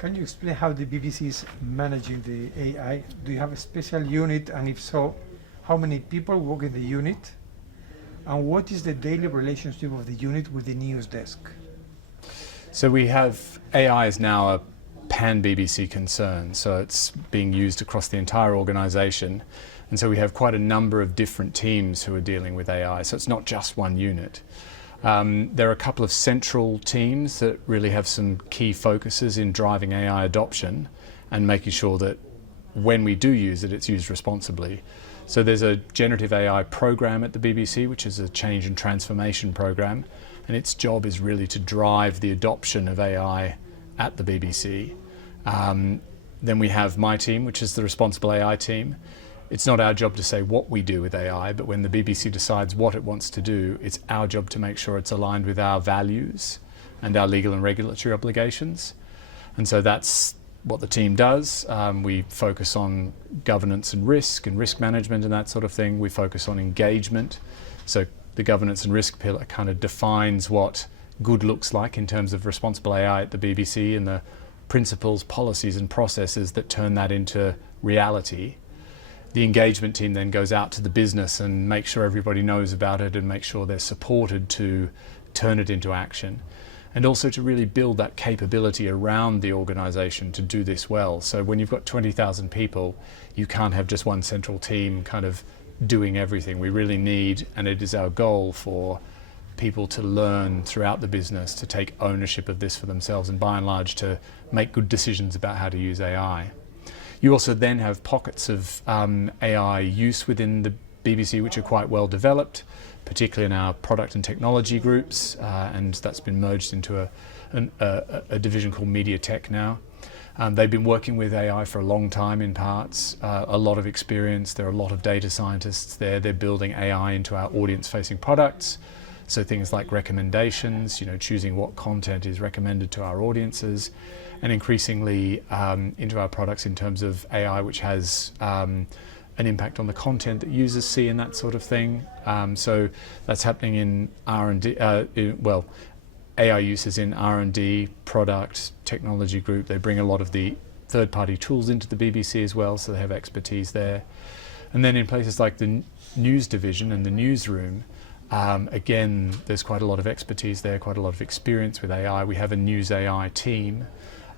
Can you explain how the BBC is managing the AI? Do you have a special unit, and if so, how many people work in the unit? And what is the daily relationship of the unit with the news desk? So we have, AI is now a pan-BBC concern, so it's being used across the entire organisation. And so we have quite a number of different teams who are dealing with AI, so it's not just one unit. There are a couple of central teams that really have some key focuses in driving AI adoption and making sure that when we do use it, it's used responsibly. So there's a generative AI program at the BBC, which is a change and transformation program, and its job is really to drive the adoption of AI at the BBC. Then we have my team, which is the responsible AI team. It's not our job to say what we do with AI, but when the BBC decides what it wants to do, it's our job to make sure it's aligned with our values and our legal and regulatory obligations. And so that's what the team does. We focus on governance and risk management and that sort of thing. We focus on engagement. So the governance and risk pillar kind of defines what good looks like in terms of responsible AI at the BBC and the principles, policies and processes that turn that into reality. The engagement team then goes out to the business and makes sure everybody knows about it and make sure they're supported to turn it into action. And also to really build that capability around the organisation to do this well. So when you've got 20,000 people, you can't have just one central team kind of doing everything. We really need, and it is our goal, for people to learn throughout the business to take ownership of this for themselves and by and large to make good decisions about how to use AI. You also then have pockets of AI use within the BBC which are quite well developed, particularly in our product and technology groups, and that's been merged into a division called Media Tech now. They've been working with AI for a long time in parts, a lot of experience. There are a lot of data scientists there. They're building AI into our audience-facing products. So things like recommendations, choosing what content is recommended to our audiences, and increasingly into our products in terms of AI which has an impact on the content that users see and that sort of thing. So that's happening in R&D, AI uses in R&D, product, technology group. They bring a lot of the third-party tools into the BBC as well, so they have expertise there. And then in places like the news division and the newsroom, again, there's quite a lot of expertise there, quite a lot of experience with AI. We have a news AI team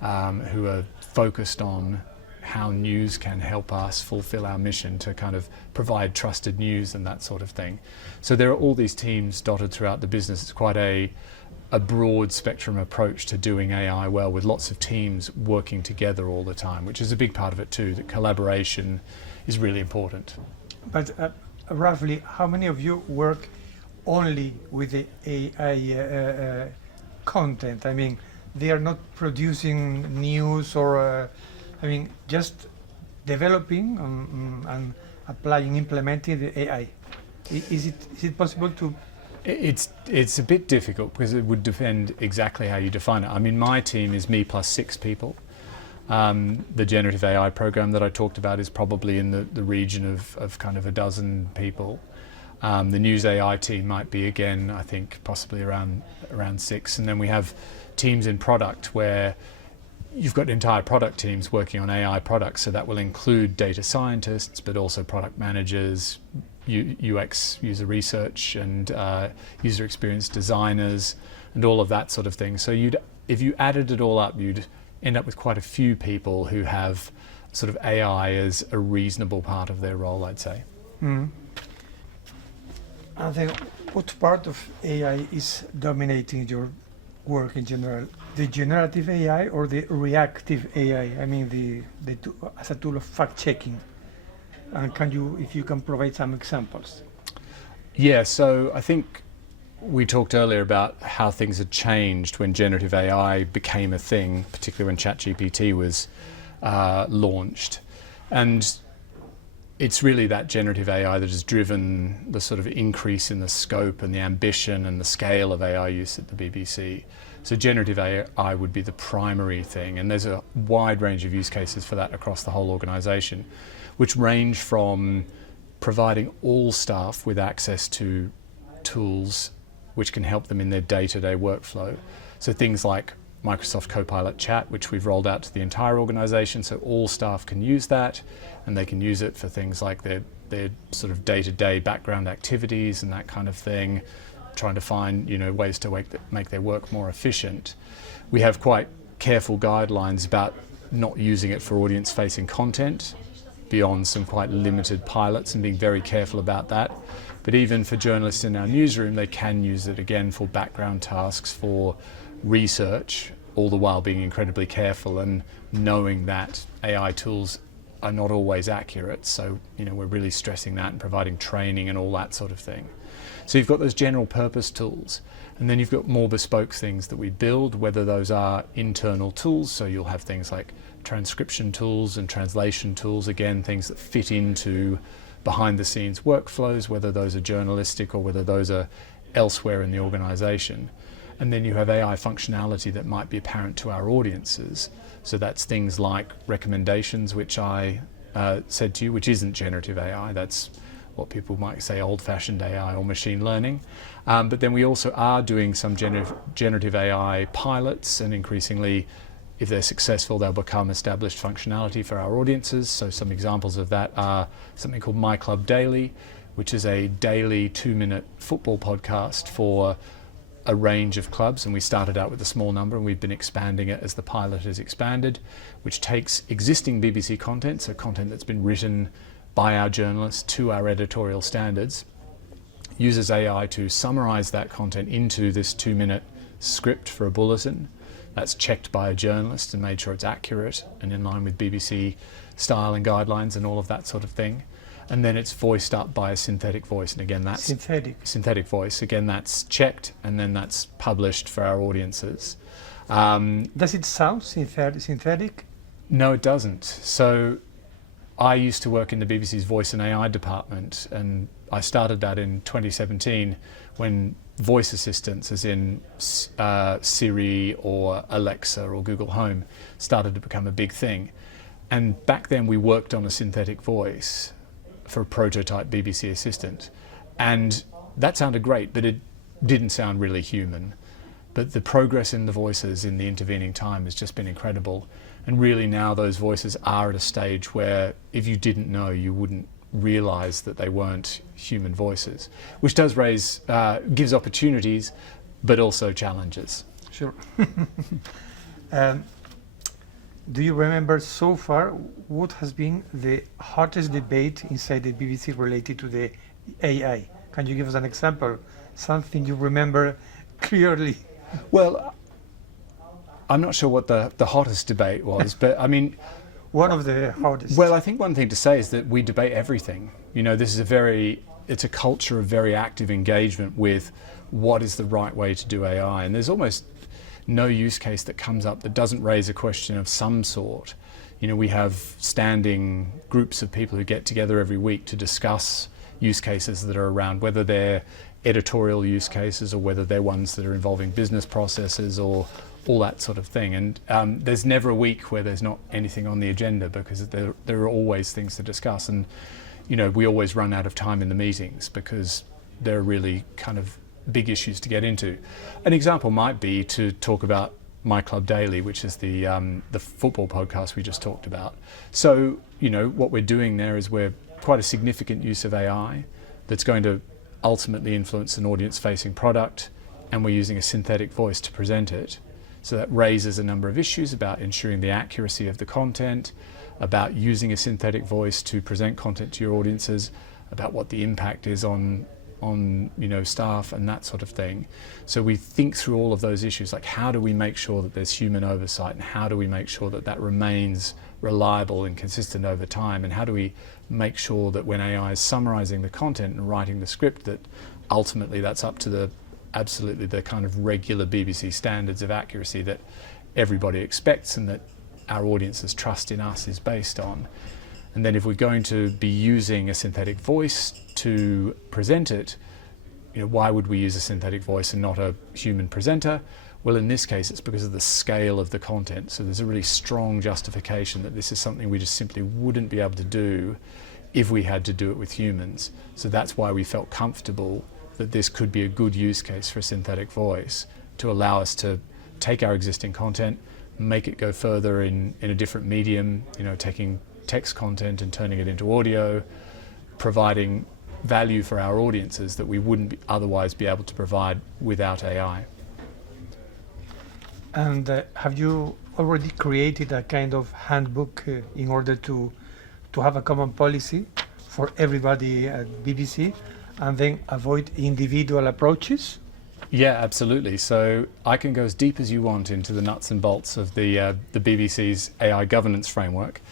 who are focused on how news can help us fulfill our mission to kind of provide trusted news and that sort of thing. So there are all these teams dotted throughout the business. It's quite a broad spectrum approach to doing AI well, with lots of teams working together all the time, which is a big part of it too. That collaboration is really important. But roughly, how many of you work only with the AI content? I mean, they are not producing news or, just developing and applying, implementing the AI. Is it possible to? It's a bit difficult because it would depend exactly how you define it. I mean, my team is me plus 6 people. The generative AI program that I talked about is probably in the region of kind of a dozen people. The news AI team might be, again, I think possibly around 6. And then we have teams in product where you've got entire product teams working on AI products. So that will include data scientists, but also product managers, UX, user research, and user experience designers, and all of that sort of thing. So if you added it all up, you'd end up with quite a few people who have sort of AI as a reasonable part of their role, I'd say. Mm. And then what part of AI is dominating your work in general? The generative AI or the reactive AI? I mean, as a tool of fact-checking. And if you can provide some examples? Yeah, so I think we talked earlier about how things had changed when generative AI became a thing, particularly when ChatGPT was launched. And it's really that generative AI that has driven the sort of increase in the scope and the ambition and the scale of AI use at the BBC. So generative AI would be the primary thing, and there's a wide range of use cases for that across the whole organisation, which range from providing all staff with access to tools which can help them in their day-to-day workflow. So things like Microsoft Copilot Chat, which we've rolled out to the entire organization, so all staff can use that, and they can use it for things like their sort of day-to-day background activities and that kind of thing, trying to find, you know, ways to make their work more efficient. We have quite careful guidelines about not using it for audience-facing content beyond some quite limited pilots, and being very careful about that. But even for journalists in our newsroom, they can use it again for background tasks, for research, all the while being incredibly careful and knowing that AI tools are not always accurate. So, you know, we're really stressing that and providing training and all that sort of thing. So you've got those general purpose tools, and then you've got more bespoke things that we build, whether those are internal tools, so you'll have things like transcription tools and translation tools, again, things that fit into behind the scenes workflows, whether those are journalistic or whether those are elsewhere in the organization. And then you have AI functionality that might be apparent to our audiences. So that's things like recommendations, which I said to you, which isn't generative AI. That's what people might say old-fashioned AI or machine learning. But then we also are doing some generative AI pilots, and increasingly, if they're successful, they'll become established functionality for our audiences. So some examples of that are something called My Club Daily, which is a daily 2-minute football podcast for a range of clubs, and we started out with a small number and we've been expanding it as the pilot has expanded, which takes existing BBC content, so content that's been written by our journalists to our editorial standards, uses AI to summarize that content into this 2-minute script for a bulletin. That's checked by a journalist and made sure it's accurate and in line with BBC style and guidelines and all of that sort of thing. And then it's voiced up by a synthetic voice, and again that's synthetic voice. Again, that's checked, and then that's published for our audiences. Does it sound synthetic? No, it doesn't. So I used to work in the BBC's Voice and AI department, and I started that in 2017 when voice assistants, as in Siri or Alexa or Google Home, started to become a big thing. And back then we worked on a synthetic voice for a prototype BBC assistant, and that sounded great, but it didn't sound really human. But the progress in the voices in the intervening time has just been incredible, and really now those voices are at a stage where if you didn't know, you wouldn't realize that they weren't human voices, which does raise gives opportunities but also challenges. Sure. Do you remember so far what has been the hottest debate inside the BBC related to the AI? Can you give us an example? Something you remember clearly? Well, I'm not sure what the hottest debate was, but I mean, one of the hottest. Well, I think one thing to say is that we debate everything. You know, this is it's a culture of very active engagement with what is the right way to do AI, and there's almost no use case that comes up that doesn't raise a question of some sort. You know, we have standing groups of people who get together every week to discuss use cases that are around, whether they're editorial use cases or whether they're ones that are involving business processes or all that sort of thing. And there's never a week where there's not anything on the agenda, because there are always things to discuss. And, you know, we always run out of time in the meetings because there are really kind of big issues to get into. An example might be to talk about My Club Daily, which is the football podcast we just talked about. So, you know, what we're doing there is we're quite a significant use of AI that's going to ultimately influence an audience-facing product, and we're using a synthetic voice to present it. So that raises a number of issues about ensuring the accuracy of the content, about using a synthetic voice to present content to your audiences, about what the impact is on you know, staff and that sort of thing. So we think through all of those issues, like how do we make sure that there's human oversight, and how do we make sure that that remains reliable and consistent over time, and how do we make sure that when AI is summarizing the content and writing the script, that ultimately that's up to absolutely the kind of regular BBC standards of accuracy that everybody expects and that our audience's trust in us is based on. And then if we're going to be using a synthetic voice to present it, you know, why would we use a synthetic voice and not a human presenter? Well, in this case, it's because of the scale of the content. So there's a really strong justification that this is something we just simply wouldn't be able to do if we had to do it with humans. So that's why we felt comfortable that this could be a good use case for a synthetic voice to allow us to take our existing content, make it go further in a different medium, taking text content and turning it into audio, providing value for our audiences that we wouldn't otherwise be able to provide without AI. And have you already created a kind of handbook in order to have a common policy for everybody at BBC and then avoid individual approaches? Yeah, absolutely. So I can go as deep as you want into the nuts and bolts of the BBC's AI governance framework.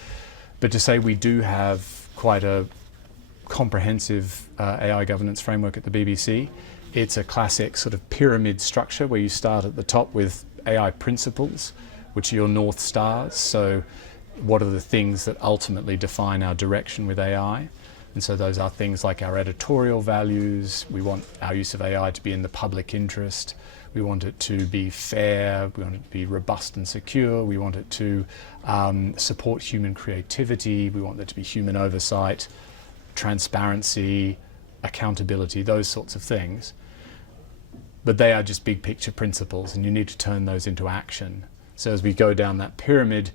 But to say we do have quite a comprehensive AI governance framework at the BBC. It's a classic sort of pyramid structure where you start at the top with AI principles, which are your North Stars. So what are the things that ultimately define our direction with AI? And so those are things like our editorial values. We want our use of AI to be in the public interest. We want it to be fair. We want it to be robust and secure. We want it to support human creativity. We want there to be human oversight, transparency, accountability, those sorts of things. But they are just big picture principles, and you need to turn those into action. So as we go down that pyramid,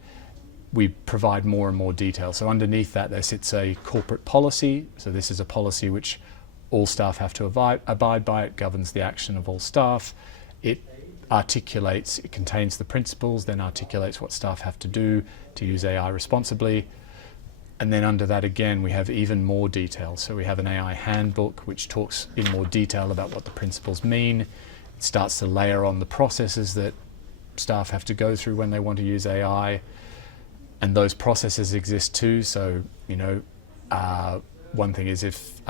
we provide more and more detail. So underneath that there sits a corporate policy. So this is a policy which all staff have to abide by. It governs the action of all staff. It contains the principles, then articulates what staff have to do to use AI responsibly. And then under that again we have even more detail. So we have an AI handbook which talks in more detail about what the principles mean. It starts to layer on the processes that staff have to go through when they want to use AI. And those processes exist too. So, one thing is if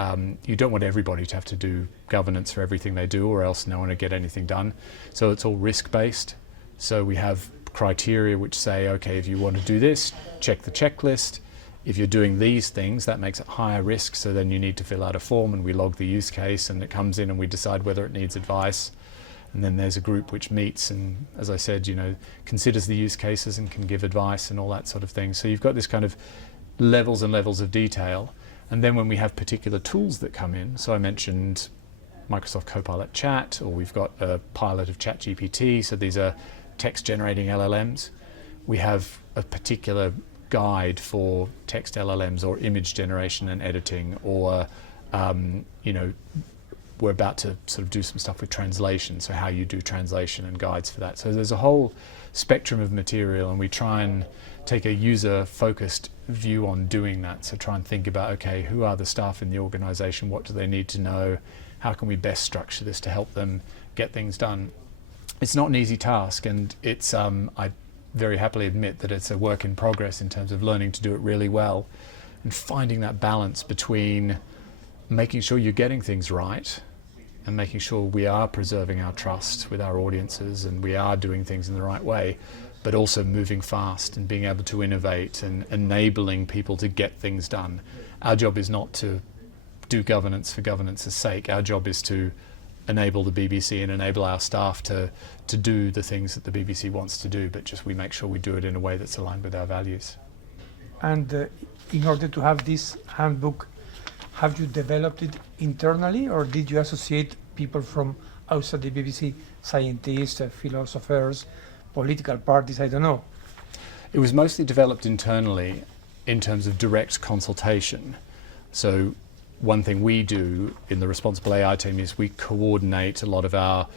you don't want everybody to have to do governance for everything they do, or else no one will get anything done. So it's all risk-based. So we have criteria which say, okay, if you want to do this, check the checklist. If you're doing these things, that makes it higher risk, so then you need to fill out a form and we log the use case and it comes in and we decide whether it needs advice. And then there's a group which meets and, as I said, considers the use cases and can give advice and all that sort of thing. So you've got this kind of levels and levels of detail. And then when we have particular tools that come in, so I mentioned Microsoft Copilot Chat, or we've got a pilot of ChatGPT, so these are text generating LLMs. We have a particular guide for text LLMs or image generation and editing, or we're about to sort of do some stuff with translation, so how you do translation and guides for that. So there's a whole spectrum of material, and we try and take a user-focused view on doing that. So try and think about, okay, who are the staff in the organization? What do they need to know? How can we best structure this to help them get things done? It's not an easy task, and it's I very happily admit that it's a work in progress in terms of learning to do it really well and finding that balance between making sure you're getting things right and making sure we are preserving our trust with our audiences and we are doing things in the right way, but also moving fast and being able to innovate and enabling people to get things done. Our job is not to do governance for governance's sake. Our job is to enable the BBC and enable our staff to do the things that the BBC wants to do, but just we make sure we do it in a way that's aligned with our values. And in order to have this handbook, have you developed it internally, or did you associate people from outside the BBC, scientists, philosophers, political parties, I don't know? It was mostly developed internally in terms of direct consultation. So one thing we do in the Responsible AI team is we coordinate a lot of our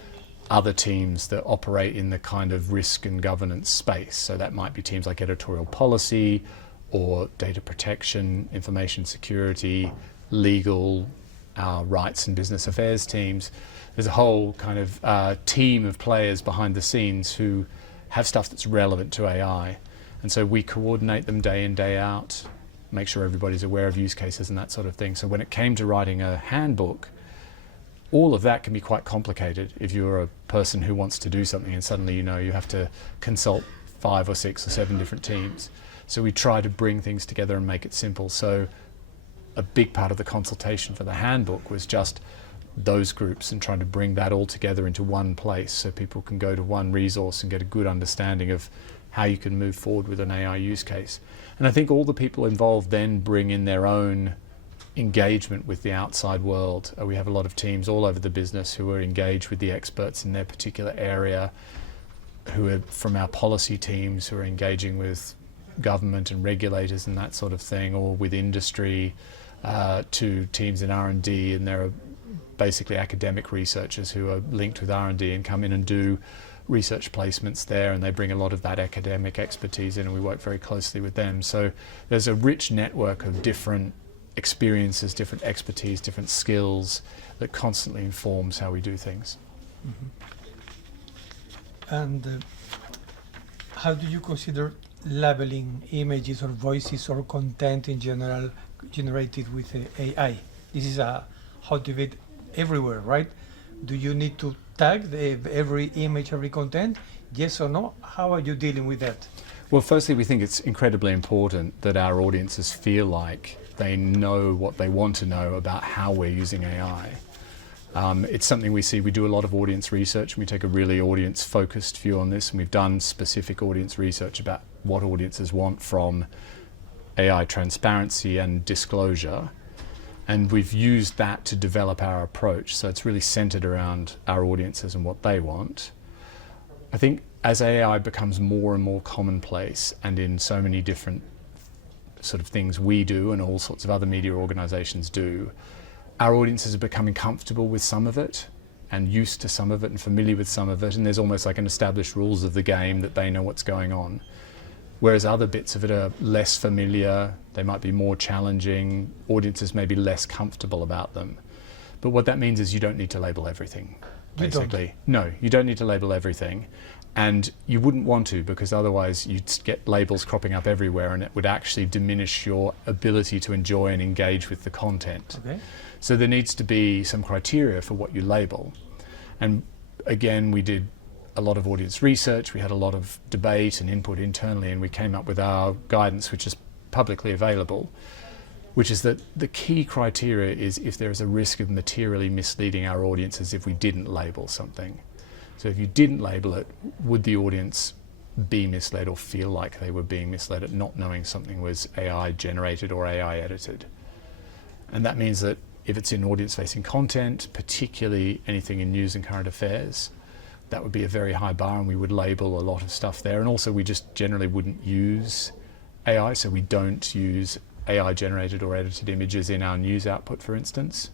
other teams that operate in the kind of risk and governance space. So that might be teams like editorial policy or data protection, information security, legal, our rights and business affairs teams. There's a whole kind of team of players behind the scenes who have stuff that's relevant to AI. And so we coordinate them day in, day out, make sure everybody's aware of use cases and that sort of thing. So when it came to writing a handbook, all of that can be quite complicated if you're a person who wants to do something and suddenly you have to consult 5 or 6 or 7 different teams. So we try to bring things together and make it simple. So a big part of the consultation for the handbook was just those groups and trying to bring that all together into one place so people can go to one resource and get a good understanding of how you can move forward with an AI use case. And I think all the people involved then bring in their own engagement with the outside world. We have a lot of teams all over the business who are engaged with the experts in their particular area, who are from our policy teams who are engaging with government and regulators and that sort of thing, or with industry, to teams in R&D, and there are basically academic researchers who are linked with R&D and come in and do research placements there, and they bring a lot of that academic expertise in, and we work very closely with them. So there's a rich network of different experiences, different expertise, different skills that constantly informs how we do things. And how do you consider labeling images or voices or content in general generated with AI? This is a hot debate everywhere, right? Do you need to tag every image, every content? Yes or no? How are you dealing with that? Well, firstly, we think it's incredibly important that our audiences feel like they know what they want to know about how we're using AI. It's something we see. We do a lot of audience research, and we take a really audience-focused view on this, and we've done specific audience research about what audiences want from AI transparency and disclosure, and we've used that to develop our approach. So it's really centered around our audiences and what they want. I think as AI becomes more and more commonplace, and in so many different sort of things we do and all sorts of other media organizations do, our audiences are becoming comfortable with some of it and used to some of it and familiar with some of it, and there's almost like an established rules of the game that they know what's going on. Whereas other bits of it are less familiar, they might be more challenging, audiences may be less comfortable about them. But what that means is you don't need to label everything, basically. No, you don't need to label everything. And you wouldn't want to, because otherwise you'd get labels cropping up everywhere, and it would actually diminish your ability to enjoy and engage with the content. Okay. So there needs to be some criteria for what you label. And again, we did a lot of audience research, we had a lot of debate and input internally, and we came up with our guidance, which is publicly available, which is that the key criteria is if there is a risk of materially misleading our audiences if we didn't label something. So if you didn't label it, would the audience be misled or feel like they were being misled at not knowing something was AI generated or AI edited? And that means that if it's in audience-facing content, particularly anything in news and current affairs, that would be a very high bar, and we would label a lot of stuff there. And also we just generally wouldn't use AI, so we don't use AI generated or edited images in our news output, for instance.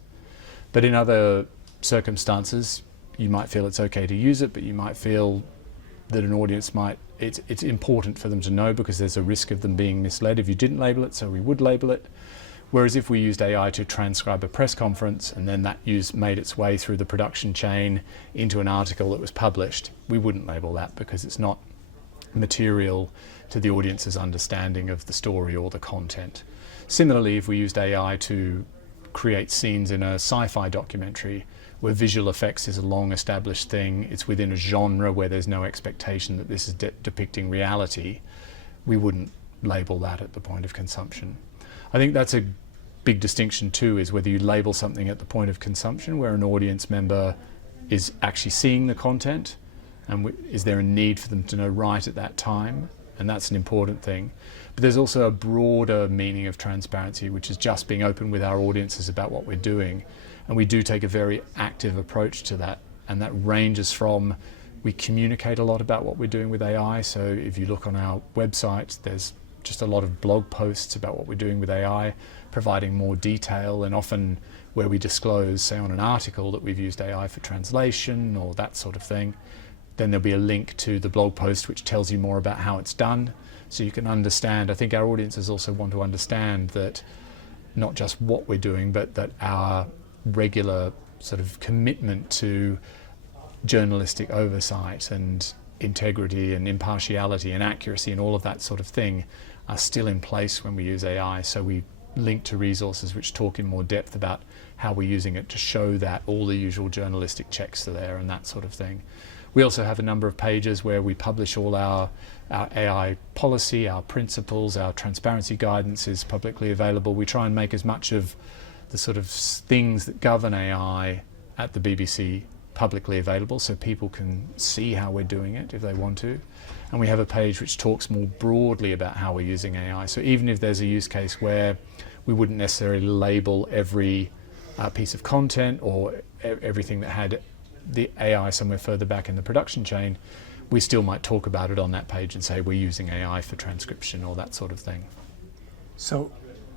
But in other circumstances, you might feel it's okay to use it, but you might feel that an audience might, it's important for them to know because there's a risk of them being misled if you didn't label it, so we would label it. Whereas if we used AI to transcribe a press conference and then that made its way through the production chain into an article that was published, we wouldn't label that because it's not material to the audience's understanding of the story or the content. Similarly, if we used AI to create scenes in a sci-fi documentary where visual effects is a long established thing, it's within a genre where there's no expectation that this is depicting reality, we wouldn't label that at the point of consumption. I think that's a big distinction too, is whether you label something at the point of consumption where an audience member is actually seeing the content, and is there a need for them to know right at that time, and that's an important thing. But there's also a broader meaning of transparency, which is just being open with our audiences about what we're doing, and we do take a very active approach to that, and that ranges from we communicate a lot about what we're doing with AI. So if you look on our website, there's just a lot of blog posts about what we're doing with AI, providing more detail, and often where we disclose, say on an article, that we've used AI for translation or that sort of thing, then there'll be a link to the blog post which tells you more about how it's done, so you can understand. I think our audiences also want to understand that not just what we're doing, but that our regular sort of commitment to journalistic oversight and integrity and impartiality and accuracy and all of that sort of thing are still in place when we use AI. So we link to resources which talk in more depth about how we're using it to show that all the usual journalistic checks are there and that sort of thing. We also have a number of pages where we publish all our AI policy, our principles, our transparency guidance is publicly available. We try and make as much of the sort of things that govern AI at the BBC publicly available so people can see how we're doing it if they want to. And we have a page which talks more broadly about how we're using AI. So even if there's a use case where we wouldn't necessarily label every piece of content or everything that had the AI somewhere further back in the production chain, we still might talk about it on that page and say we're using AI for transcription or that sort of thing. So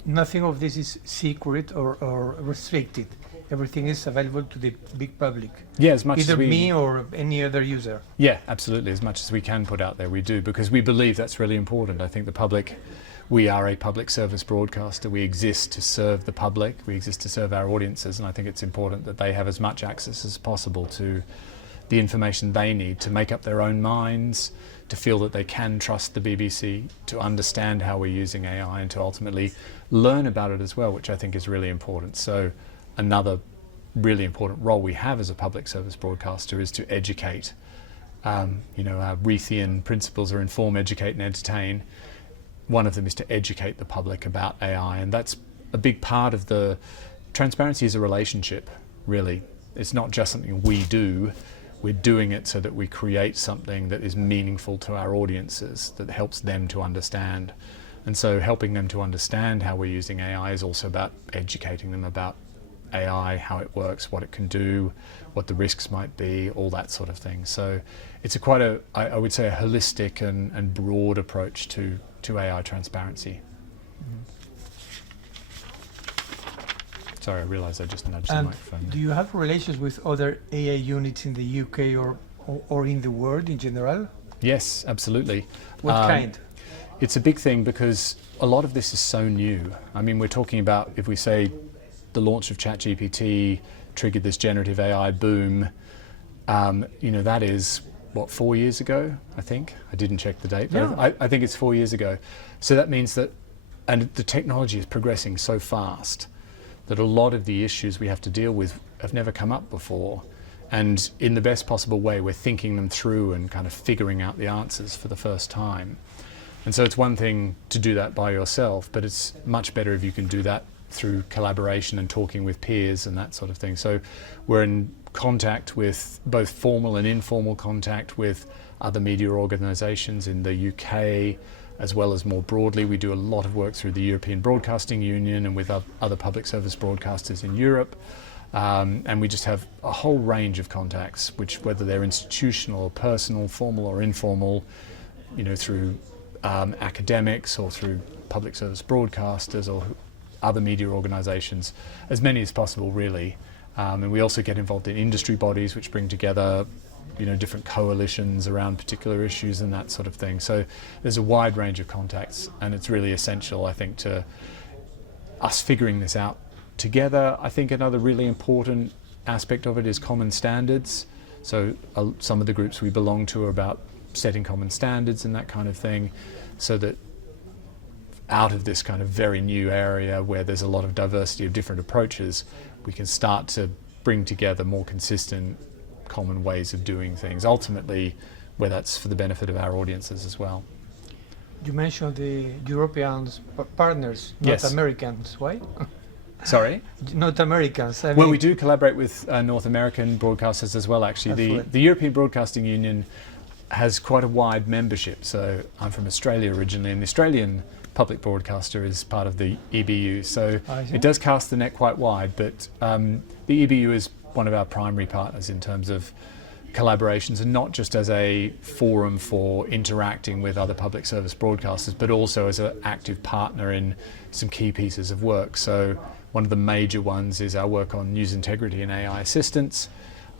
nothing of this is secret or restricted. Everything is available to the big public. Yeah, as much Either as we... me or any other user. Yeah, absolutely. As much as we can put out there, we do, because we believe that's really important. I think the public, we are a public service broadcaster. We exist to serve the public. We exist to serve our audiences, and I think it's important that they have as much access as possible to the information they need to make up their own minds, to feel that they can trust the BBC, to understand how we're using AI, and to ultimately learn about it as well, which I think is really important. So another really important role we have as a public service broadcaster is to educate. Our Reithian principles are inform, educate and entertain. One of them is to educate the public about AI, and that's a big part of the transparency is a relationship, really. It's not just something we do. We're doing it so that we create something that is meaningful to our audiences, that helps them to understand. And so helping them to understand how we're using AI is also about educating them about AI, how it works, what it can do, what the risks might be, all that sort of thing. So it's I would say a holistic and broad approach to AI transparency. Sorry, I realised I just nudged the microphone. Do you have relations with other AI units in the UK or in the world in general? Yes, absolutely. What kind? It's a big thing because a lot of this is so new. I mean, we're talking about, if we say the launch of ChatGPT triggered this generative AI boom, that is, 4 years ago, I think? I didn't check the date, but Yeah. I think it's 4 years ago. So that means that, and the technology is progressing so fast, that a lot of the issues we have to deal with have never come up before. And in the best possible way, we're thinking them through and kind of figuring out the answers for the first time. And so it's one thing to do that by yourself, but it's much better if you can do that through collaboration and talking with peers and that sort of thing. So we're in contact with both formal and informal contact with other media organisations in the UK, as well as more broadly. We do a lot of work through the European Broadcasting Union and with other public service broadcasters in Europe. And we just have a whole range of contacts, which, whether they're institutional or personal, formal or informal, through academics or through public service broadcasters or other media organisations, as many as possible, really. And we also get involved in industry bodies which bring together different coalitions around particular issues and that sort of thing. So there's a wide range of contacts, and it's really essential, I think, to us figuring this out together. I think another really important aspect of it is common standards. So some of the groups we belong to are about setting common standards and that kind of thing, so that out of this kind of very new area where there's a lot of diversity of different approaches, we can start to bring together more consistent common ways of doing things, ultimately where that's for the benefit of our audiences as well. You mentioned the European partners, not Yes. Americans. Why? Sorry? Not Americans. I Well, mean, we do collaborate with North American broadcasters as well, actually. The European Broadcasting Union has quite a wide membership. So I'm from Australia originally, and the Australian public broadcaster is part of the EBU. So I see. it does cast the net quite wide, but the EBU is one of our primary partners in terms of collaborations, and not just as a forum for interacting with other public service broadcasters, but also as an active partner in some key pieces of work. So one of the major ones is our work on news integrity and AI assistance.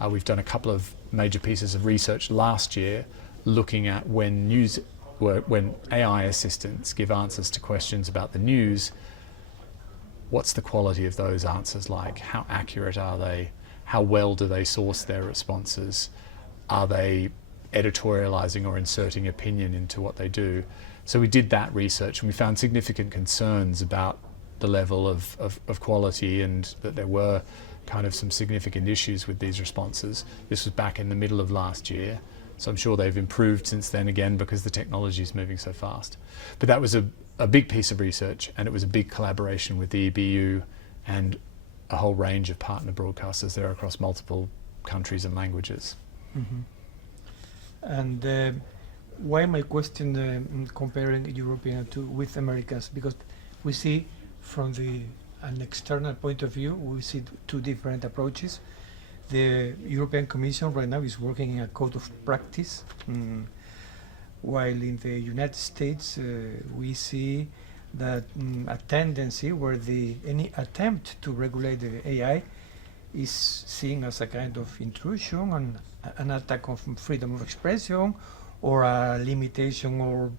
We've done a couple of major pieces of research last year looking at when AI assistants give answers to questions about the news, what's the quality of those answers like? How accurate are they? How well do they source their responses? Are they editorializing or inserting opinion into what they do? So we did that research, and we found significant concerns about the level of quality, and that there were kind of some significant issues with these responses. This was back in the middle of last year, so I'm sure they've improved since then again, because the technology is moving so fast. But that was a big piece of research, and it was a big collaboration with the EBU and a whole range of partner broadcasters there across multiple countries and languages. Mhm. And why my question comparing European with Americans? Because we see from an external point of view, we see two different approaches. The European Commission right now is working in a code of practice, while in the United States we see that a tendency where any attempt to regulate the AI is seen as a kind of intrusion and an attack on freedom of expression or a limitation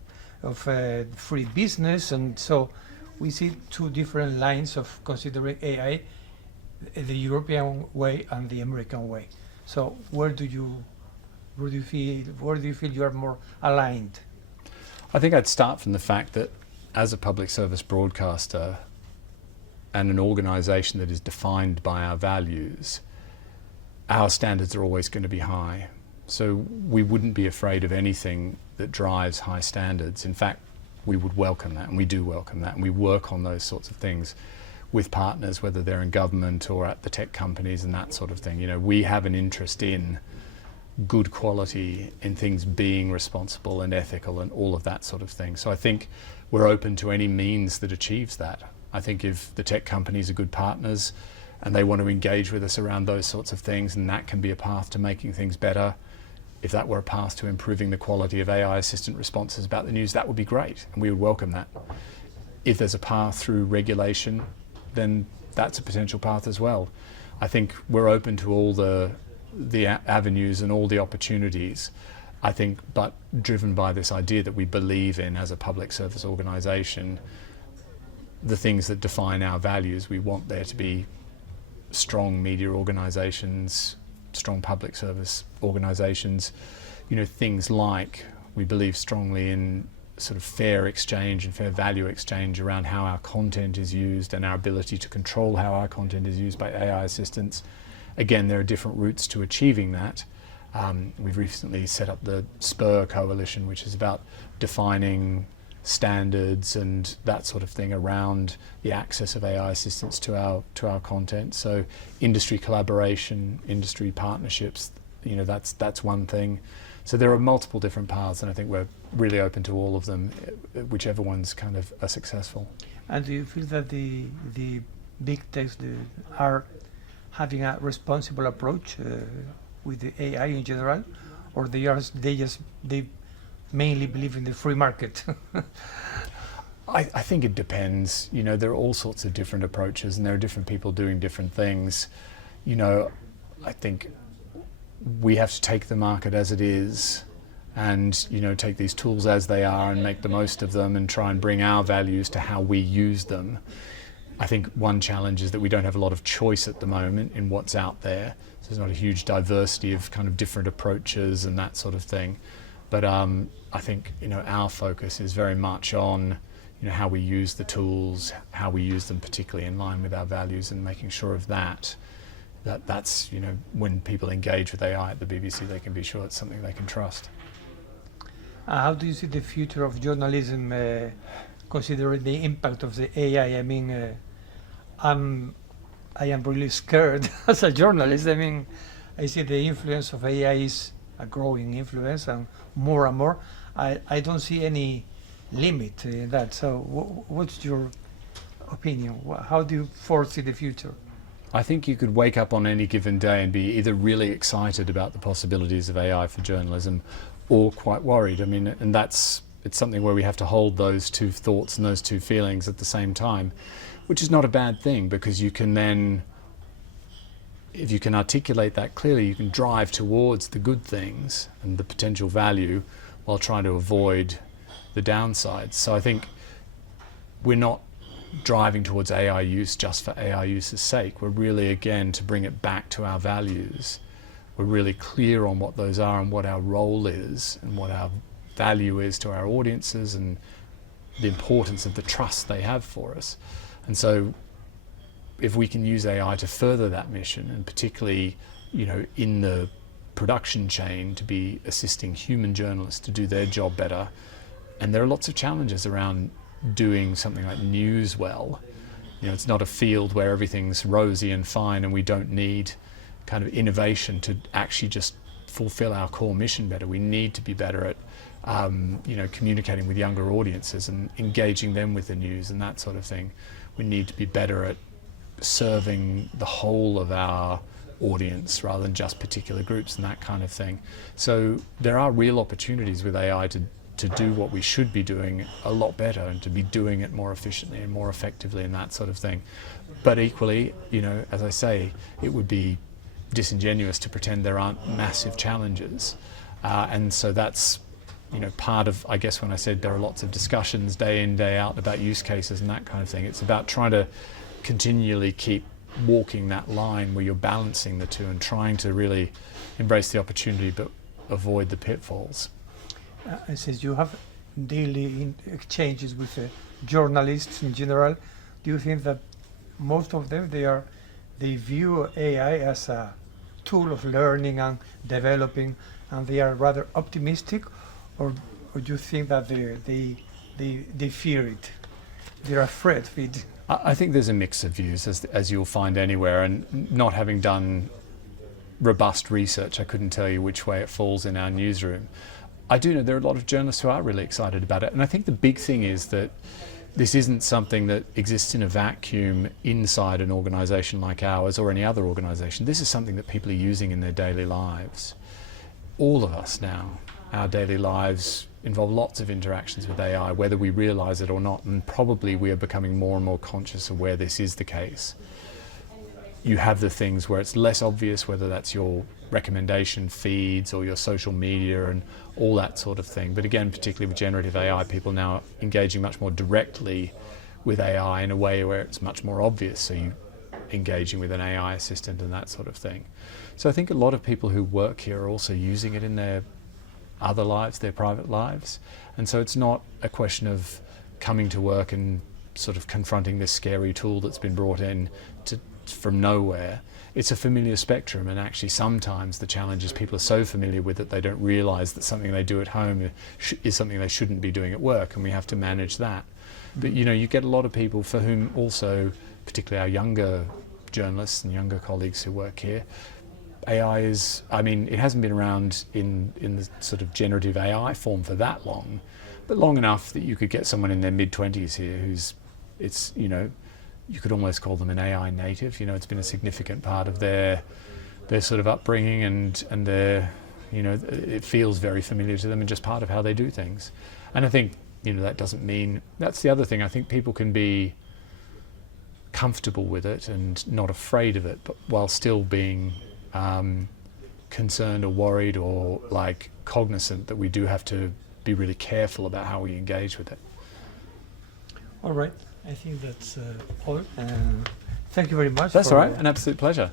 of free business. And so we see two different lines of considering AI, the European way and the American way. So where do you feel you are more aligned? I think I'd start from the fact that as a public service broadcaster and an organisation that is defined by our values, our standards are always going to be high. So we wouldn't be afraid of anything that drives high standards. In fact, we would welcome that, and we do welcome that, and we work on those sorts of things with partners, whether they're in government or at the tech companies and that sort of thing. You know, we have an interest in good quality, in things being responsible and ethical and all of that sort of thing. So I think we're open to any means that achieves that. I think if the tech companies are good partners and they want to engage with us around those sorts of things, and that can be a path to making things better, if that were a path to improving the quality of AI assistant responses about the news, that would be great, and we would welcome that. If there's a path through regulation, then that's a potential path as well. I think we're open to all the avenues and all the opportunities, I think, but driven by this idea that we believe in as a public service organisation, the things that define our values. We want there to be strong media organisations, strong public service organisations, you know, things like we believe strongly in sort of fair exchange and fair value exchange around how our content is used and our ability to control how our content is used by AI assistants. Again, there are different routes to achieving that. We've recently set up the SPUR coalition, which is about defining standards and that sort of thing around the access of AI assistants to our content. So industry collaboration, industry partnerships, you know, that's one thing. So there are multiple different paths, and I think we're really open to all of them, whichever ones kind of are successful. And do you feel that the big techs are having a responsible approach with the AI in general, or they mainly believe in the free market? I think it depends. You know, there are all sorts of different approaches, and there are different people doing different things. You know, I think we have to take the market as it is, and, you know, take these tools as they are and make the most of them and try and bring our values to how we use them. I think one challenge is that we don't have a lot of choice at the moment in what's out there. So there's not a huge diversity of kind of different approaches and that sort of thing. But I think, you know, our focus is very much on, you know, how we use the tools, how we use them particularly in line with our values, and making sure of that's, you know, when people engage with AI at the BBC, they can be sure it's something they can trust. How do you see the future of journalism considering the impact of the AI? I mean, I am really scared as a journalist. I mean, I see the influence of AI is a growing influence, and more. I don't see any limit in that. So what's your opinion? How do you foresee the future? I think you could wake up on any given day and be either really excited about the possibilities of AI for journalism or quite worried. I mean, and it's something where we have to hold those two thoughts and those two feelings at the same time, which is not a bad thing, because you can then, if you can articulate that clearly, you can drive towards the good things and the potential value while trying to avoid the downsides. So I think we're not driving towards AI use just for AI use's sake. We're really, again, to bring it back to our values. We're really clear on what those are and what our role is and what our value is to our audiences and the importance of the trust they have for us. And so if we can use AI to further that mission, and particularly, you know, in the production chain, to be assisting human journalists to do their job better. And there are lots of challenges around doing something like news well. You know, it's not a field where everything's rosy and fine and we don't need kind of innovation to actually just fulfill our core mission better. We need to be better at you know, communicating with younger audiences and engaging them with the news and that sort of thing. We need to be better at serving the whole of our audience rather than just particular groups and that kind of thing. So there are real opportunities with AI to do what we should be doing a lot better and to be doing it more efficiently and more effectively and that sort of thing. But equally, you know, as I say, it would be disingenuous to pretend there aren't massive challenges. And so that's, you know, part of, I guess, when I said there are lots of discussions day in, day out about use cases and that kind of thing, it's about trying to continually keep walking that line where you're balancing the two and trying to really embrace the opportunity but avoid the pitfalls. It says you have daily exchanges with journalists in general. Do you think that most of them they view AI as a tool of learning and developing, and they are rather optimistic, or do you think that they fear it? They're afraid of it. I think there's a mix of views, as you'll find anywhere, and not having done robust research, I couldn't tell you which way it falls in our newsroom. I do know there are a lot of journalists who are really excited about it, and I think the big thing is that this isn't something that exists in a vacuum inside an organisation like ours or any other organisation. This is something that people are using in their daily lives. All of us now, our daily lives involve lots of interactions with AI, whether we realise it or not, and probably we are becoming more and more conscious of where this is the case. You have the things where it's less obvious, whether that's your recommendation feeds or your social media and all that sort of thing. But again, particularly with generative AI, people now are engaging much more directly with AI in a way where it's much more obvious. So you engaging with an AI assistant and that sort of thing. So I think a lot of people who work here are also using it in their other lives, their private lives. And so it's not a question of coming to work and sort of confronting this scary tool that's been brought in from nowhere. It's a familiar spectrum, and actually sometimes the challenge is people are so familiar with it they don't realise that something they do at home is something they shouldn't be doing at work, and we have to manage that. But you know, you get a lot of people for whom also, particularly our younger journalists and younger colleagues who work here, AI is, I mean, it hasn't been around in the sort of generative AI form for that long, but long enough that you could get someone in their mid-20s here who's, it's, you know, you could almost call them an AI native. You know, it's been a significant part of their sort of upbringing and their, you know, it feels very familiar to them and just part of how they do things. And I think, you know, that doesn't mean, that's the other thing, I think people can be comfortable with it and not afraid of it, but while still being concerned or worried or like cognizant that we do have to be really careful about how we engage with it. All right. I think that's all. Thank you very much. That's all right. An absolute pleasure.